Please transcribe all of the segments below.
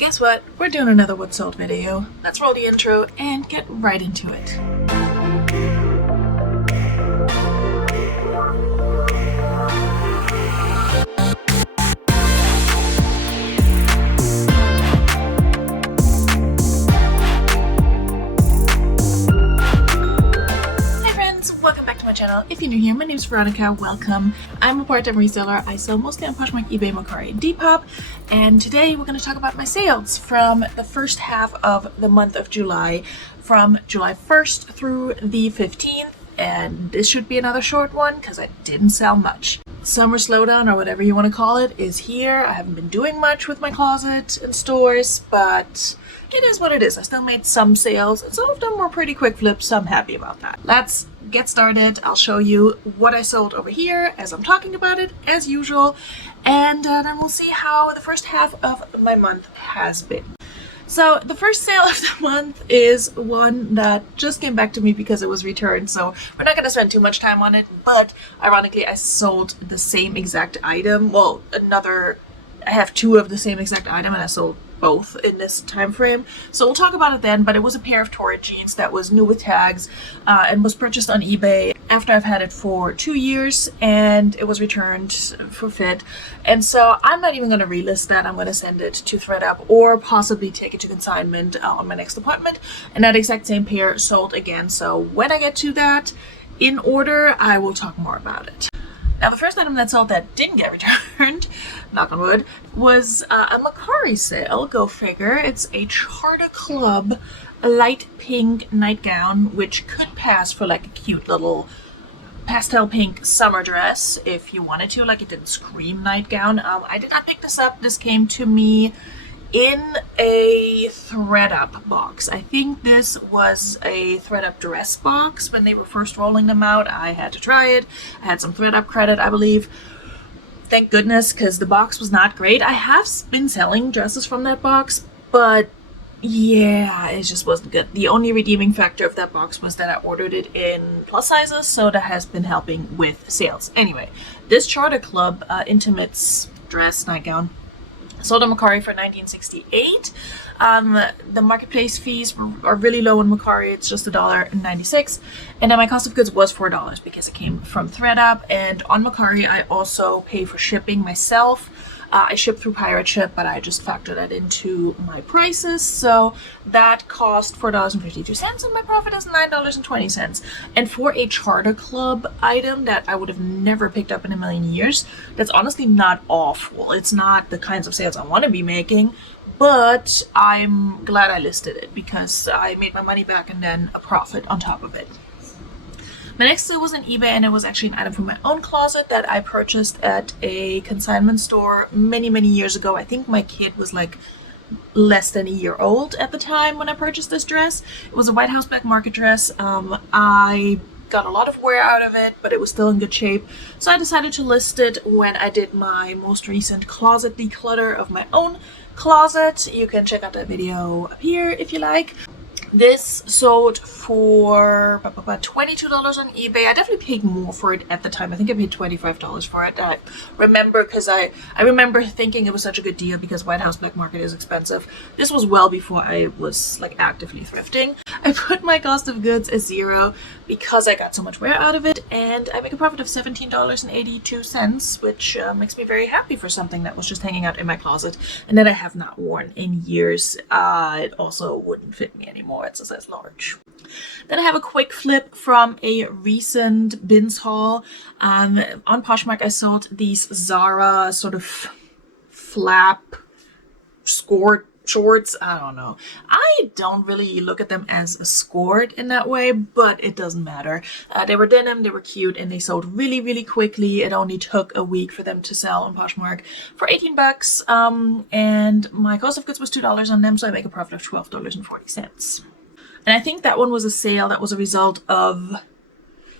Guess what? We're doing another What Sold video. Let's roll the intro and get right into it. Channel. If you're new here, my name is Veronika. Welcome. I'm a part-time reseller. I sell mostly on Poshmark, eBay, Mercari, and Depop. And today we're going to talk about my sales from the first half of the month of July, from July 1st through the 15th. And this should be another short one because I didn't sell much. Summer slowdown, or whatever you want to call it, is here. I haven't been doing much with my closet and stores, but it is what it is. I still made some sales, and some of them were pretty quick flips, so I'm happy about that. Let's get started. I'll show you what I sold over here as I'm talking about it, as usual, and then we'll see how the first half of my month has been. So the first sale of the month is one that just came back to me because it was returned, so we're not going to spend too much time on it, but ironically I sold the same exact item. Well, I have two of the same exact item and I sold both in this time frame, so we'll talk about it then. But it was a pair of Torrid jeans that was new with tags and was purchased on eBay after I've had it for 2 years, and it was returned for fit. And so I'm not even going to relist that. I'm going to send it to ThredUp or possibly take it to consignment on my next appointment. And that exact same pair sold again, so when I get to that in order, I will talk more about it. Now, the first item that sold that didn't get returned, knock on wood, was a Mercari sale. Go figure. It's a Charter Club light pink nightgown, which could pass for like a cute little pastel pink summer dress if you wanted to. Like, it didn't scream nightgown. I did not pick this up. This came to me in a ThredUp box. I think this was a ThredUp dress box when they were first rolling them out. I had to try it. I had some ThredUp credit, I believe. Thank goodness, because the box was not great. I have been selling dresses from that box, but yeah, it just wasn't good. The only redeeming factor of that box was that I ordered it in plus sizes, so that has been helping with sales. Anyway, this Charter Club intimates dress nightgown sold on Mercari for $19.68. The marketplace fees are really low on Mercari. It's just $1.96. And then my cost of goods was $4 because it came from ThredUp. And on Mercari, I also pay for shipping myself. I ship through Pirate Ship, but I just factor that into my prices. So that cost $4.52, and my profit is $9.20. And for a Charter Club item that I would have never picked up in a million years, that's honestly not awful. It's not the kinds of sales I want to be making, but I'm glad I listed it because I made my money back and then a profit on top of it. My next sale was on eBay, and it was actually an item from my own closet that I purchased at a consignment store many, many years ago. I think my kid was like less than a year old at the time when I purchased this dress. It was a White House black market dress. I got a lot of wear out of it, but it was still in good shape. So I decided to list it when I did my most recent closet declutter of my own closet. You can check out that video up here if you like. This sold for about $22 on eBay. I definitely paid more for it at the time. I think I paid $25 for it. I remember because I remember thinking it was such a good deal because White House black market is expensive. This was well before I was like actively thrifting. I put my cost of goods as $0 because I got so much wear out of it, and I make a profit of $17.82, which makes me very happy for something that was just hanging out in my closet and that I have not worn in years. It also wouldn't fit me anymore. It's a size large. Then I have a quick flip from a recent bins haul. On Poshmark, I sold these Zara sort of flap skirt shorts. I don't know. I don't really look at them as a skirt in that way, but it doesn't matter. They were denim, they were cute, and they sold really, really quickly. It only took a week for them to sell on Poshmark for $18. And my cost of goods was $2 on them, so I make a profit of $12.40. And I think that one was a sale that was a result of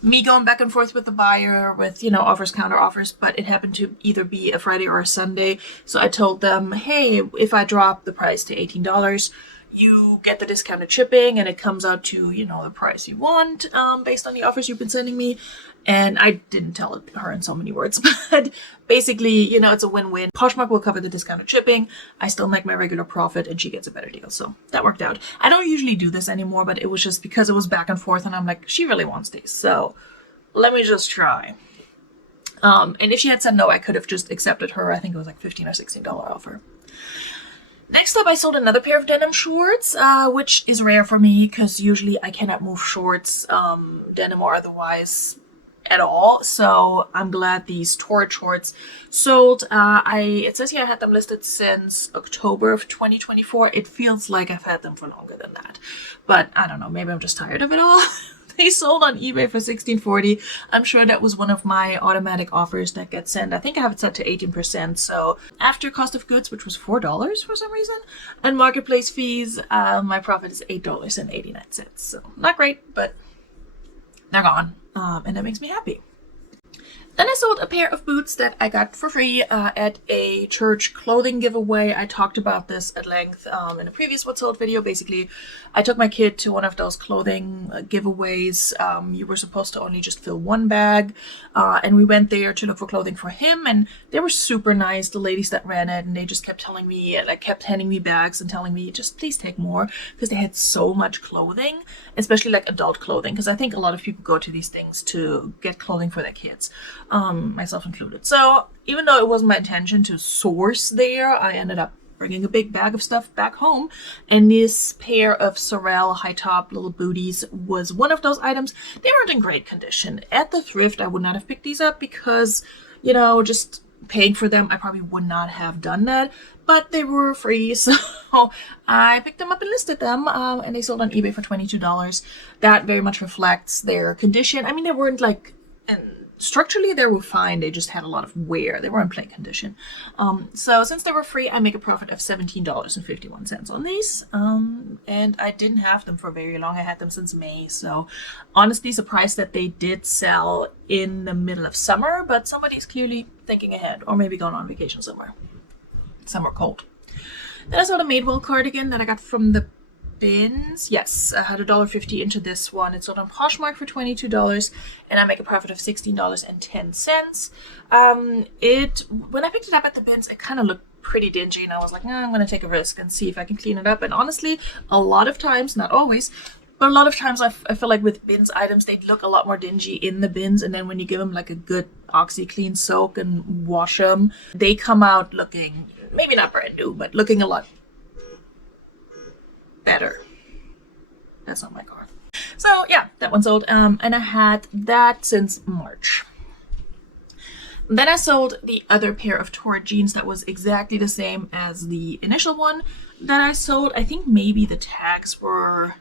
me going back and forth with the buyer with, offers, counter offers, but it happened to either be a Friday or a Sunday. So I told them, hey, if I drop the price to $18, you get the discounted shipping and it comes out to, you know, the price you want, based on the offers you've been sending me. And I didn't tell her in so many words, but basically, you know, it's a win-win. Poshmark will cover the discounted shipping. I still make my regular profit and she gets a better deal. So that worked out. I don't usually do this anymore, but it was just because it was back and forth and I'm like, she really wants these. So let me just try. And if she had said no, I could have just accepted her. I think it was like $15 or $16 offer. Next up, I sold another pair of denim shorts, which is rare for me because usually I cannot move shorts, denim or otherwise, at all. So I'm glad these Torrid shorts sold. It says here I had them listed since October of 2024. It feels like I've had them for longer than that, but I don't know. Maybe I'm just tired of it all. They sold on eBay for $16.40. I'm sure that was one of my automatic offers that gets sent. I think I have it set to 18%. So after cost of goods, which was $4 for some reason, and marketplace fees, my profit is $8.89. So not great, but they're gone. And that makes me happy. Then I sold a pair of boots that I got for free at a church clothing giveaway. I talked about this at length in a previous What Sold video. Basically, I took my kid to one of those clothing giveaways. You were supposed to only just fill one bag. And we went there to look for clothing for him. And they were super nice, the ladies that ran it. And they just kept telling me, like, kept handing me bags and telling me, just please take more. Because they had so much clothing, especially like adult clothing. Because I think a lot of people go to these things to get clothing for their kids. Myself included. So even though it wasn't my intention to source there, I ended up bringing a big bag of stuff back home. And this pair of Sorel high top little booties was one of those items. They weren't in great condition. At the thrift, I would not have picked these up because, you know, just paying for them, I probably would not have done that. But they were free, so I picked them up and listed them, and they sold on eBay for $22. That very much reflects their condition. I mean, they weren't like... structurally, they were fine. They just had a lot of wear. They were in plain condition. So since they were free, I make a profit of $17.51 on these. And I didn't have them for very long. I had them since May. So honestly, surprised that they did sell in the middle of summer. But somebody's clearly thinking ahead, or maybe going on vacation somewhere. Somewhere cold. Then I sold a Madewell cardigan that I got from the bins. Yes, I had $1.50 into this one. It's sold on Poshmark for $22 and I make a profit of $16.10. When I picked it up at the bins, it kind of looked pretty dingy and I was like, nah, I'm gonna take a risk and see if I can clean it up. And honestly, a lot of times, not always, but a lot of times I feel like with bins items, they look a lot more dingy in the bins, and then when you give them like a good OxyClean soak and wash them, they come out looking, maybe not brand new, but looking a lot better. That's not my car. So yeah, that one sold. And I had that since March. Then I sold the other pair of Torrid jeans that was exactly the same as the initial one that I sold. I think maybe the tags were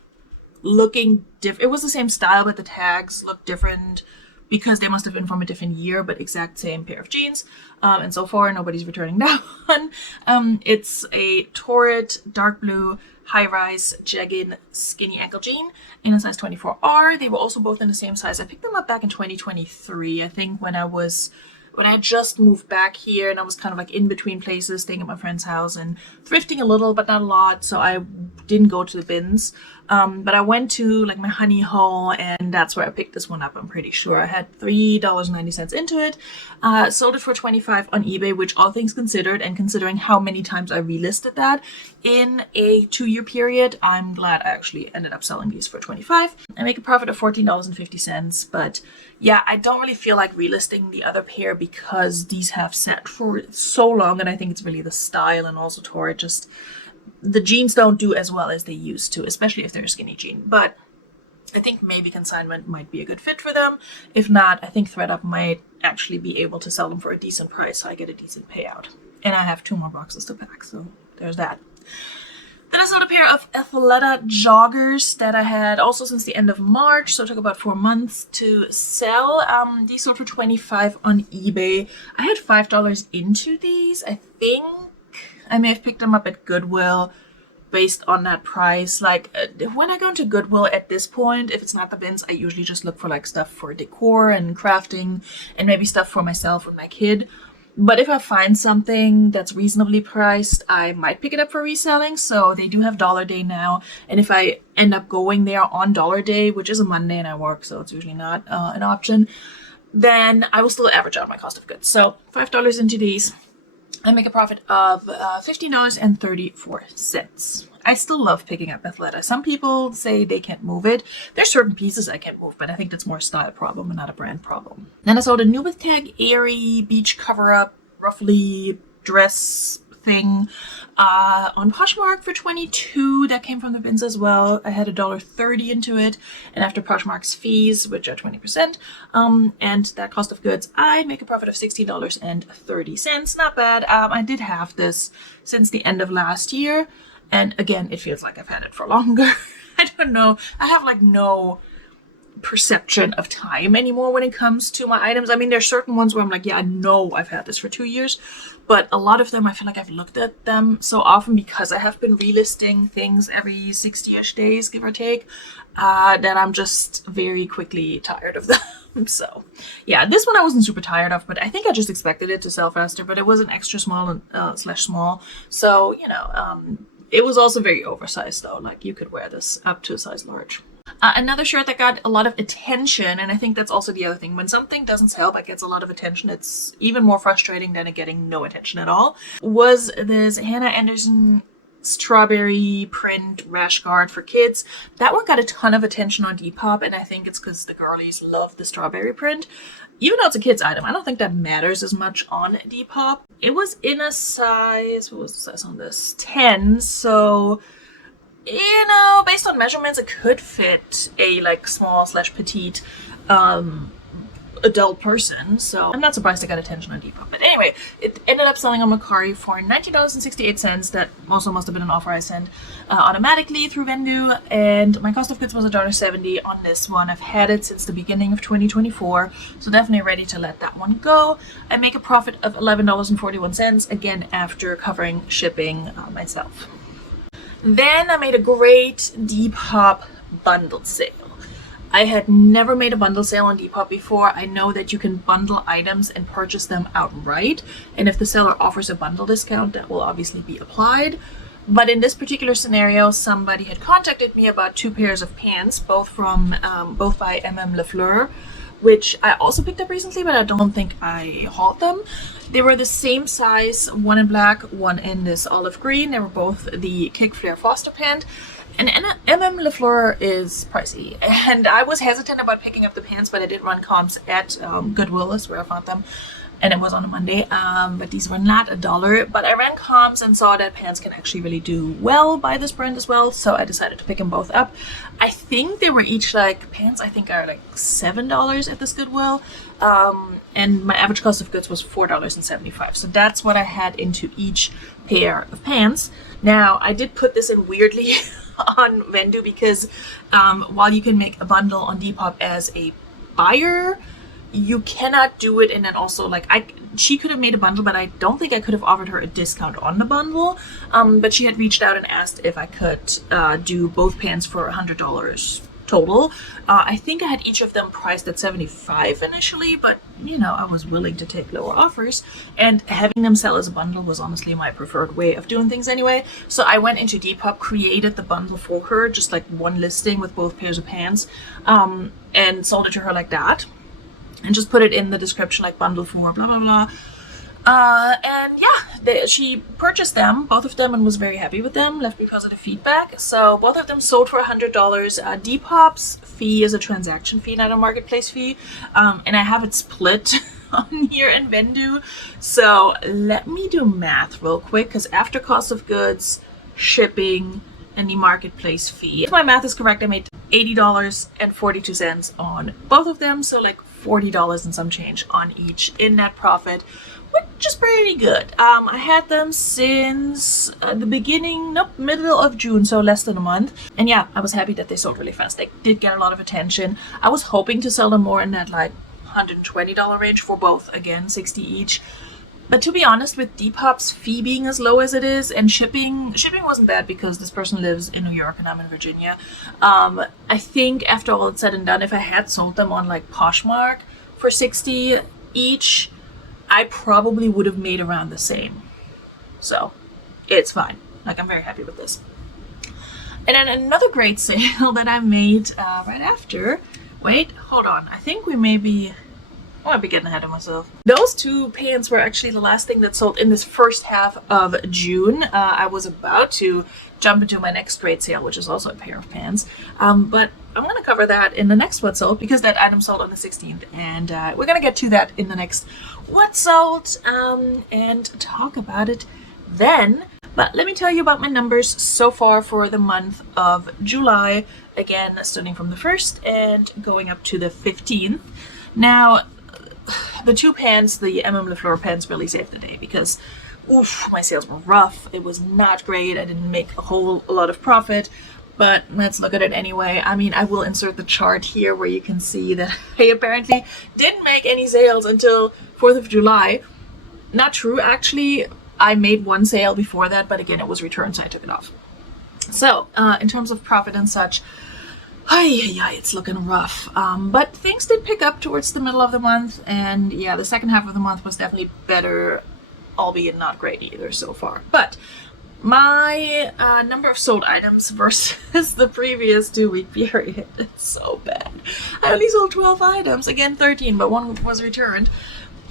looking different. It was the same style, but the tags looked different because they must have been from a different year, but exact same pair of jeans. And so far, nobody's returning that one. It's a Torrid dark blue high-rise jegging skinny ankle jean in a size 24R. They were also both in the same size. I picked them up back in 2023, I think, when I just moved back here and I was kind of like in between places, staying at my friend's house and thrifting a little, but not a lot. So I didn't go to the bins. But I went to like my honey haul and that's where I picked this one up. I'm pretty sure I had $3.90 into it. Sold it for $25 on eBay, which all things considered, and considering how many times I relisted that in a 2-year period, I'm glad I actually ended up selling these for $25. I make a profit of $14.50, but yeah, I don't really feel like relisting the other pair because these have sat for so long, and I think it's really the style and also Torrid just... the jeans don't do as well as they used to, especially if they're a skinny jean. But I think maybe consignment might be a good fit for them. If not, I think ThredUp might actually be able to sell them for a decent price so I get a decent payout. And I have 2 more boxes to pack, so there's that. Then I sold a pair of Athleta joggers that I had also since the end of March, so it took about 4 months to sell. These sold for $25 on eBay. I had $5 into these, I think. I may have picked them up at Goodwill based on that price. Like when I go into Goodwill at this point, if it's not the bins, I usually just look for like stuff for decor and crafting and maybe stuff for myself and my kid. But if I find something that's reasonably priced, I might pick it up for reselling. So they do have Dollar Day now. And if I end up going there on Dollar Day, which is a Monday and I work, so it's usually not an option, then I will still average out my cost of goods. So $5 into these, I make a profit of $15.34. I still love picking up Athleta. Some people say they can't move it. There's certain pieces I can't move, but I think that's more a style problem and not a brand problem. Then I sold a new with tag airy beach cover-up, roughly dress thing on Poshmark for $22. That came from the bins as well. I had $1.30 into it, and after Poshmark's fees, which are 20%, and that cost of goods, I make a profit of $16.30. Not bad. I did have this since the end of last year, and again, it feels like I've had it for longer. I don't know. I have like no perception of time anymore when it comes to my items. I mean, there's certain ones where I'm like, yeah, I know I've had this for 2 years, but a lot of them, I feel like I've looked at them so often because I have been relisting things every 60-ish days, give or take, that I'm just very quickly tired of them. So yeah, this one I wasn't super tired of, but I think I just expected it to sell faster, but it was an extra small slash small. So, you know, it was also very oversized though. Like you could wear this up to a size large. Another shirt that got a lot of attention, and I think that's also the other thing. When something doesn't sell but gets a lot of attention, it's even more frustrating than it getting no attention at all, was this Hannah Anderson strawberry print rash guard for kids. That one got a ton of attention on Depop, and I think it's because the girlies love the strawberry print. Even though it's a kid's item, I don't think that matters as much on Depop. It was in a size, what was the size on this? 10, so you know, based on measurements, it could fit a like small slash petite adult person. So I'm not surprised I got attention on Depop. But anyway, it ended up selling on Mercari for $19.68. That also must have been an offer I sent automatically through Vendu. And my cost of goods was $1.70 on this one. I've had it since the beginning of 2024. So definitely ready to let that one go. I make a profit of $11.41, again, after covering shipping myself. Then I made a great Depop bundle sale. I had never made a bundle sale on Depop before. I know that you can bundle items and purchase them outright. And if the seller offers a bundle discount, that will obviously be applied. But in this particular scenario, somebody had contacted me about 2 pairs of pants, both by Lefleur, which I also picked up recently, but I don't think I hauled them. They were the same size, one in black, one in this olive green. They were both the Kick Flare Foster pant. And Lefleur is pricey. And I was hesitant about picking up the pants, but I did run comps at Goodwill, is where I found them. And it was on a Monday, but these were not $1. But I ran comps and saw that pants can actually really do well by this brand as well. So I decided to pick them both up. I think they were each like, pants I think are like $7 at this Goodwill. And my average cost of goods was $4.75. So that's what I had into each pair of pants. Now, I did put this in weirdly on Vendu because while you can make a bundle on Depop as a buyer, you cannot do it. And then also like she could have made a bundle, but I don't think I could have offered her a discount on the bundle. But she had reached out and asked if I could do both pants for $100 total. I think I had each of them priced at $75 initially, but you know, I was willing to take lower offers, and having them sell as a bundle was honestly my preferred way of doing things anyway. So I went into Depop, created the bundle for her, just like one listing with both pairs of pants, and sold it to her like that, and just put it in the description like bundle for blah blah blah. And yeah, she purchased them, both of them, and was very happy with them, left me positive feedback. So both of them sold for $100. Depop's fee is a transaction fee, not a marketplace fee. And I have it split on here in Vendu. So let me do math real quick, because after cost of goods, shipping, and the marketplace fee, if my math is correct, I made $80.42 on both of them. So like $40 and some change on each in net profit, which is pretty good. I had them since the middle of June, so less than a month. And yeah, I was happy that they sold really fast. They did get a lot of attention. I was hoping to sell them more in that like $120 range for both, again, $60 each. But to be honest, with Depop's fee being as low as it is, and shipping wasn't bad because this person lives in New York and I'm in Virginia. I think after all it's said and done, if I had sold them on like Poshmark for $60 each, I probably would have made around the same. So it's fine. Like, I'm very happy with this. And then another great sale that I made right after. Wait, hold on. I think we may be... I might be getting ahead of myself. Those two pants were actually the last thing that sold in this first half of June. I was about to jump into my next great sale, which is also a pair of pants. But I'm going to cover that in the next what sold, because that item sold on the 16th. And we're going to get to that in the next what sold and talk about it then. But let me tell you about my numbers so far for the month of July. Again, starting from the 1st and going up to the 15th. Now, the two pants, the MM LeFleur pants, really saved the day because, oof, my sales were rough. It was not great. I didn't make a whole lot of profit, but let's look at it anyway. I mean, I will insert the chart here where you can see that I apparently didn't make any sales until 4th of July. Not true, actually. I made one sale before that, but again, it was returned, so I took it off. So, in terms of profit and such, it's looking rough. But things did pick up towards the middle of the month, and yeah, the second half of the month was definitely better, albeit not great either so far. But my number of sold items versus the previous 2-week period, it's so bad. I only sold 12 items, again 13, but one was returned.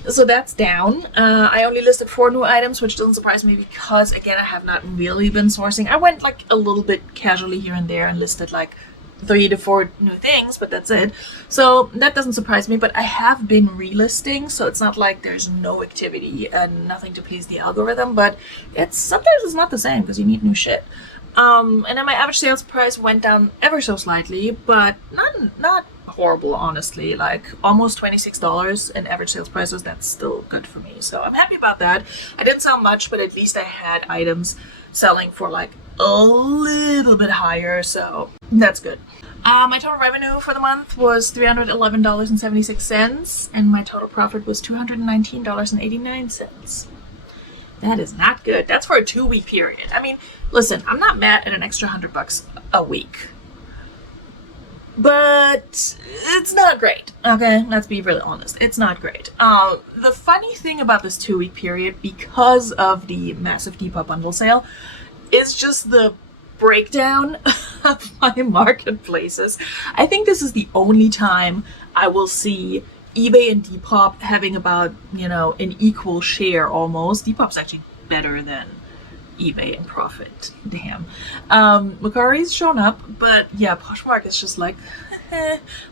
So that's down. I only listed 4 new items, which doesn't surprise me because, again, I have not really been sourcing. I went like a little bit casually here and there and listed like 3 to 4 new things, but that's it. So that doesn't surprise me, but I have been relisting, so it's not like there's no activity and nothing to please the algorithm, but sometimes it's not the same because you need new shit. And then my average sales price went down ever so slightly, but not horrible, honestly. Like almost $26 in average sales prices. That's still good for me, so I'm happy about that. I didn't sell much, but at least I had items selling for like a little bit higher, so that's good. My total revenue for the month was $311.76, and my total profit was $219.89. That is not good. That's for a 2-week period. I mean, listen, I'm not mad at an extra $100 a week, but it's not great. Okay, let's be really honest. It's not great. The funny thing about this 2-week period, because of the massive Depop bundle sale, is just the breakdown of my marketplaces. I think this is the only time I will see eBay and Depop having about, an equal share almost. Depop's actually better than eBay in profit. Damn. Mercari's shown up, but yeah, Poshmark is just like,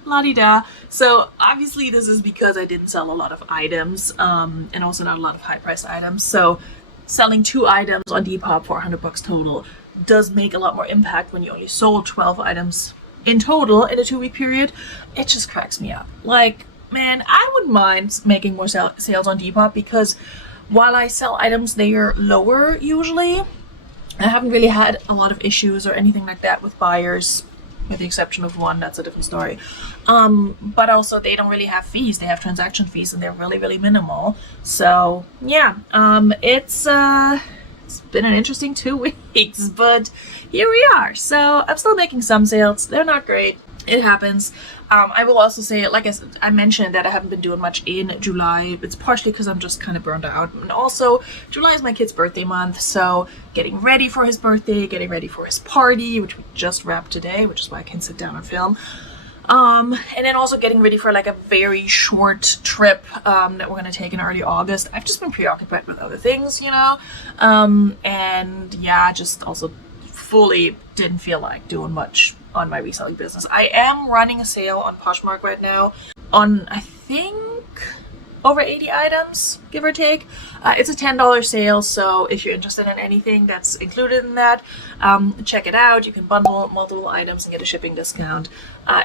la-di-da. So obviously this is because I didn't sell a lot of items, and also not a lot of high-priced items. So selling 2 items on Depop for $100 total does make a lot more impact when you only sold 12 items in total in a 2-week period. It just cracks me up. Like, man, I wouldn't mind making more sales on Depop because while I sell items, they are lower usually. I haven't really had a lot of issues or anything like that with buyers, with the exception of one. That's a different story. But also they don't really have fees. They have transaction fees and they're really, really minimal. So yeah, it's been an interesting 2 weeks, but here we are. So I'm still making some sales. They're not great. It happens. I will also say, like I mentioned, that I haven't been doing much in July. It's partially because I'm just kind of burned out. And also, July is my kid's birthday month. So getting ready for his birthday, getting ready for his party, which we just wrapped today, which is why I can sit down and film. And then also getting ready for like a very short trip that we're going to take in early August. I've just been preoccupied with other things, and yeah, just also fully didn't feel like doing much on my reselling business. I am running a sale on Poshmark right now on, I think, over 80 items, give or take. It's a $10 sale, so if you're interested in anything that's included in that, check it out. You can bundle multiple items and get a shipping discount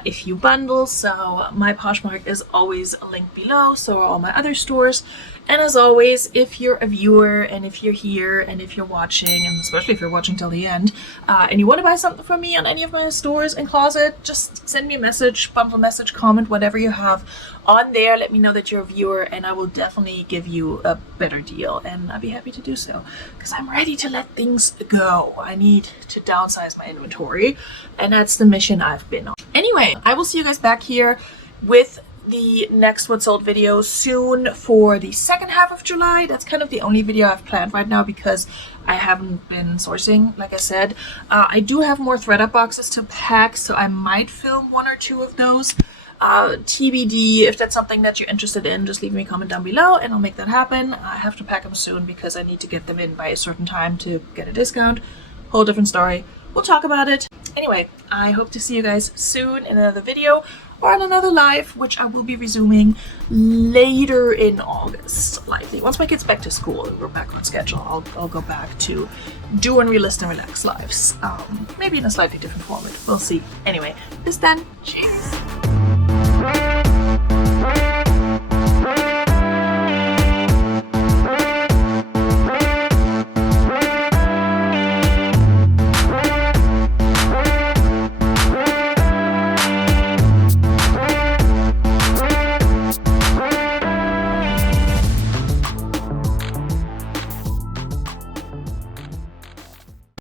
if you bundle. So my Poshmark is always linked below, so are all my other stores. And as always, if you're a viewer and if you're here and if you're watching, and especially if you're watching till the end, and you want to buy something from me on any of my stores and closet, just send me a message, bundle message, comment, whatever you have on there. Let me know that you're a viewer and I will definitely give you a better deal, and I'll be happy to do so because I'm ready to let things go. I need to downsize my inventory, and that's the mission I've been on. Anyway, I will see you guys back here with the next What Sold video soon for the second half of July. That's kind of the only video I've planned right now because I haven't been sourcing, like I said. I do have more ThreadUp boxes to pack, so I might film 1 or 2 of those. TBD, if that's something that you're interested in, just leave me a comment down below and I'll make that happen. I have to pack them soon because I need to get them in by a certain time to get a discount. Whole different story. We'll talk about it. Anyway, I hope to see you guys soon in another video or in another live, which I will be resuming later in August, likely. Once my kids back to school and we're back on schedule, I'll go back to doing Realist and Relax lives. Maybe in a slightly different format. We'll see. Anyway, bis dann. Cheers.